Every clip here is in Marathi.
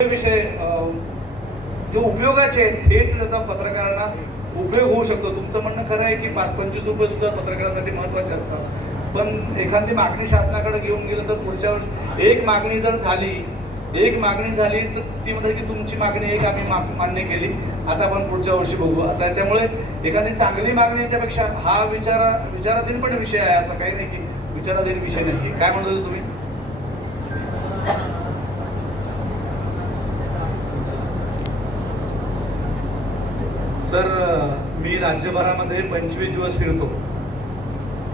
विषय जो उपयोगाचे थेट त्याचा पत्रकारांना उपयोग होऊ शकतो. तुमचं म्हणणं खरं आहे की पाच पंचवीस रुपये सुद्धा पत्रकारासाठी महत्त्वाचे असतात. पण एखादी मागणी शासनाकडे घेऊन गेलं तर पुढच्या वर्षी एक मागणी जर झाली एक मागणी झाली तर ती म्हणतात की तुमची मागणी एक आम्ही मान्य केली. आता आपण पुढच्या वर्षी बघू. आता त्याच्यामुळे एखादी चांगली मागणी याच्यापेक्षा हा विचारा विचाराधीन पण विषय आहे असं काही नाही की विचाराधीन विषय नाही. काय म्हणत होते तुम्ही? सर मी राज्यभरामध्ये पंचवीस दिवस फिरतो.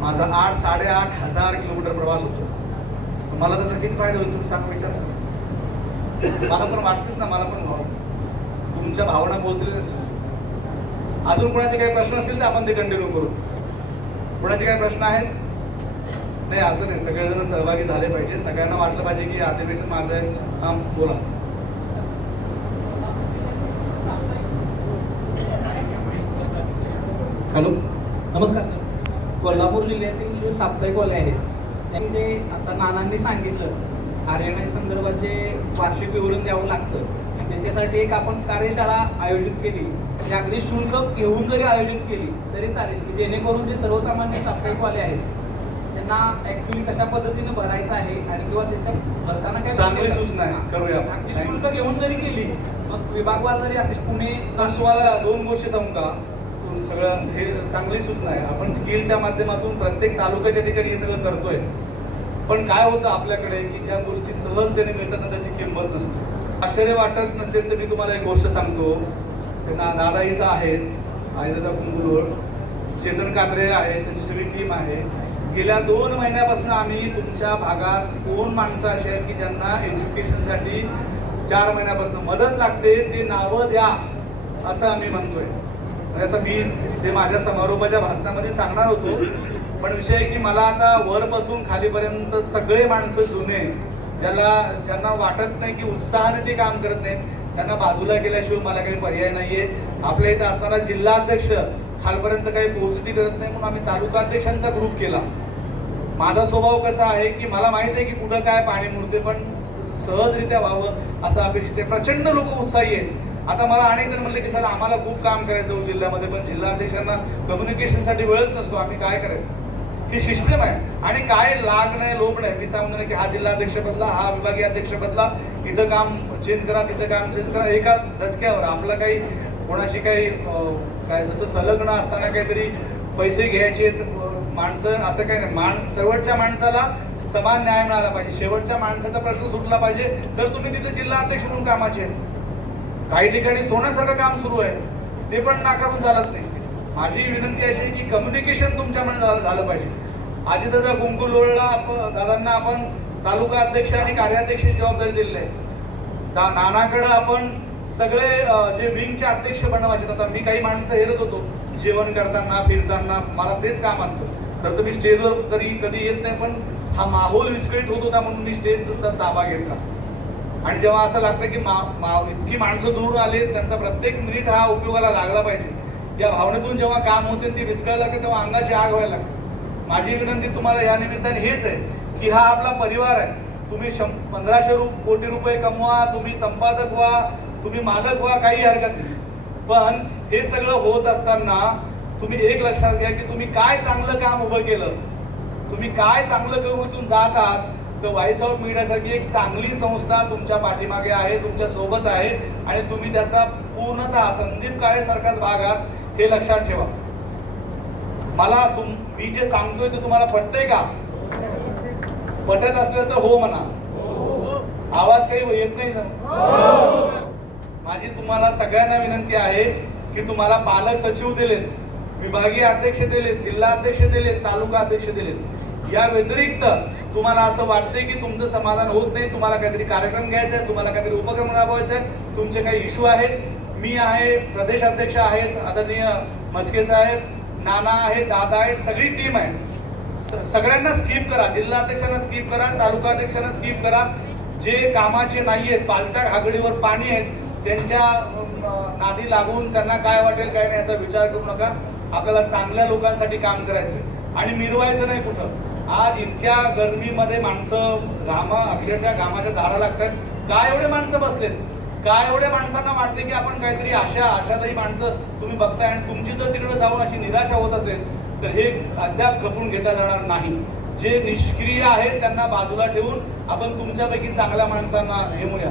माझा आठ साडेआठ हजार किलोमीटर प्रवास होतो. मला त्याचा किती फायदा होईल तुम्ही सांगा विचार. मला पण वाटतेच ना मला पण भाव. तुमच्या भावना पोहोचलेल्याच अजून कोणाचे काही प्रश्न असतील तर आपण ते कंटिन्यू करू. कोणाचे काही प्रश्न आहेत? नाही असं नाही. सगळेजण सहभागी झाले पाहिजे. सगळ्यांना वाटलं पाहिजे की अधिवेशन माझं आहे. हां बोला. हॅलो नमस्कार सर. कोल्हापूर जिल्ह्यातील जे साप्ताहिक वाले आहेत त्यांनी जे आता नानांनी सांगितलं आर्यना संदर्भात जे वार्षिक विवरण द्यावं लागतं त्याच्यासाठी एक आपण कार्यशाळा आयोजित केली. म्हणजे अगदी शुल्क घेऊन जरी आयोजित केली तरी चालेल की जेणेकरून जे सर्वसामान्य साप्ताहिक वाले आहेत त्यांना ऍक्च्युली कशा पद्धतीने भरायचं आहे आणि किंवा त्याच्या भरताना काय चांगली सूचना आहे. करूया. अगदी शुल्क घेऊन जरी केली मग विभागवार जरी असेल पुणे तुम्हाला दोन गोष्टी सांगू का? सगळं हे चांगली सूचना आहे. आपण स्किलच्या माध्यमातून प्रत्येक तालुक्याच्या ठिकाणी हे सगळं करतोय. पण काय होतं आपल्याकडे की ज्या गोष्टी सहजतेने मिळतात ना त्याची किंमत नसते. आश्चर्य वाटत नसेल तर मी तुम्हाला एक गोष्ट सांगतो. ना दादा इथं आहेत. आईदादा कुंकुलोळ चेतन कात्रे आहे त्यांची सगळी टीम आहे. गेल्या दोन महिन्यापासून आम्ही तुमच्या भागात दोन माणसं अशी आहेत की ज्यांना एज्युकेशनसाठी चार महिन्यापासून मदत लागते ते नावं द्या असं आम्ही म्हणतोय. म्हणजे आता मी ते माझ्या समारोपाच्या भाषणामध्ये सांगणार होतो. पण विषय आहे की मला आता वरपासून खालीपर्यंत सगळे माणसं जुने ज्याला ज्यांना वाटत नाही की उत्साहाने ते काम करत नाहीत त्यांना बाजूला केल्याशिवाय मला काही पर्याय नाहीये. आपल्या इथं असणारा जिल्हाध्यक्ष खालपर्यंत काही पोहोचती करत नाही म्हणून आम्ही तालुका अध्यक्षांचा ग्रुप केला. माझा स्वभाव कसा आहे की मला माहीत आहे की कुठं काय पाणी मुरते पण सहजरित्या व्हावं असं अपेक्षित आहे. प्रचंड लोक उत्साही आहेत. आता मला अनेक जण म्हणले की सर आम्हाला खूप काम करायचं हो जिल्ह्यामध्ये पण जिल्हाध्यक्षांना कम्युनिकेशनसाठी वेळच नसतो. आम्ही काय करायचं? ही सिस्टम आहे. आणि काय लाग नाही लोभ नाही. मी सांगतो ना की हा जिल्हाध्यक्ष बदला हा विभागीय अध्यक्ष बदला. इथं काम चेंज करा तिथं काम चेंज करा. एका झटक्यावर आपलं काही कोणाशी काही काय जसं संलग्न असताना काहीतरी पैसे घ्यायचे माणसं असं काही नाही. माणस शेवटच्या माणसाला समान न्याय मिळाला पाहिजे. शेवटच्या माणसाचा प्रश्न सुटला पाहिजे. तर तुम्ही तिथे जिल्हा अध्यक्ष म्हणून कामाचे काही ठिकाणी सोन्यासारखं काम सुरू आहे ते पण नाकारून चालत नाही. माझी विनंती अशी आहे की कम्युनिकेशन तुमच्यामध्ये झालं झालं पाहिजे. आजी दादा कुंकुलोळला लोळला दादांना आपण तालुका अध्यक्ष आणि कार्याध्यक्षाची जबाबदारी दिलेली आहे. दा नानाकडं आपण सगळे जे विंगचे अध्यक्ष बनवायचे आता मी काही माणसं हेरत होतो. जेवण करताना फिरताना मला तेच काम असतं. तर तुम्ही स्टेजवर कधी कधी येत नाही पण हा माहोल विस्कळीत होत होता म्हणून मी स्टेजचा ताबा घेतला. आणि जेव्हा असं लागतं की मा, मा इतकी माणसं दूर आली त्यांचा प्रत्येक मिनिट हा उपयोगाला लागला पाहिजे. या भावनेतून जेव्हा काम होते ती विस्कळायला लागते तेव्हा अंगाची आग व्हायला लागते. माझी विनंती तुम्हाला या निमित्ताने हेच आहे की हा आपला परिवार आहे. तुम्ही शं पंधराशे रु कोटी रुपये कमवा तुम्ही संपादक व्हा तुम्ही मालक व्हा काही हरकत नाही. पण हे सगळं होत असताना तुम्ही एक लक्षात घ्या की तुम्ही काय चांगलं काम उभं केलं. तुम्ही काय चांगलं करून जात आहात तर व्हाईस ऑफ मीडियासारखी एक चांगली संस्था तुमच्या पाठीमागे आहे तुमच्यासोबत आहे आणि तुम्ही त्याचा पूर्णतः संदीप काळे सारखाच भाग आहात हे लक्षात ठेवा. मला तुम मी जे सांगतोय ते तुम्हाला पटतंय का? पटत असलं तर हो म्हणा. आवाज काही येत नाही ना? माझी तुम्हाला सगळ्यांना विनंती आहे की तुम्हाला पालक सचिव दिलेत विभागीय अध्यक्ष दिलेत जिल्हा अध्यक्ष दिलेत तालुका अध्यक्ष दिलेत. या व्यतिरिक्त तुम्हाला असं वाटते की तुमचं समाधान होत नाही तुम्हाला काहीतरी कार्यक्रम घ्यायचा आहे तुम्हाला काहीतरी उपक्रम राबवायचा आहे तुमचे काही इश्यू आहेत. मी आहे प्रदेशाध्यक्ष आहेत आदरणीय मस्के साहेब नाना आहे दादा आहे सगळी टीम आहे. स- सगळ्यांना स्किप करा जिल्हा अध्यक्षांना स्किप करा तालुका अध्यक्षांना स्किप करा. जे कामाचे नाही आहेत पालत्या आघाडीवर पाणी आहेत त्यांच्या नादी लागून त्यांना काय वाटेल काय नाही याचा विचार करू नका. आपल्याला चांगल्या लोकांसाठी काम करायचं आणि मिरवायचं नाही कुठं. आज इतक्या गर्मीमध्ये माणसं घामा अक्षरशः घामाच्या धारा लागतात. काय एवढे माणसं बसलेत? काय एवढ्या माणसांना वाटते की आपण काहीतरी आशा आशादायी माणसं तुम्ही बघताय आणि तुमची जर तिकडे जाऊन अशी निराशा होत असेल तर हे अद्याप खपून घेता जाणार नाही. जे निष्क्रिय आहेत त्यांना बाजूला ठेवून आपण तुमच्यापैकी चांगल्या माणसांना घेऊया.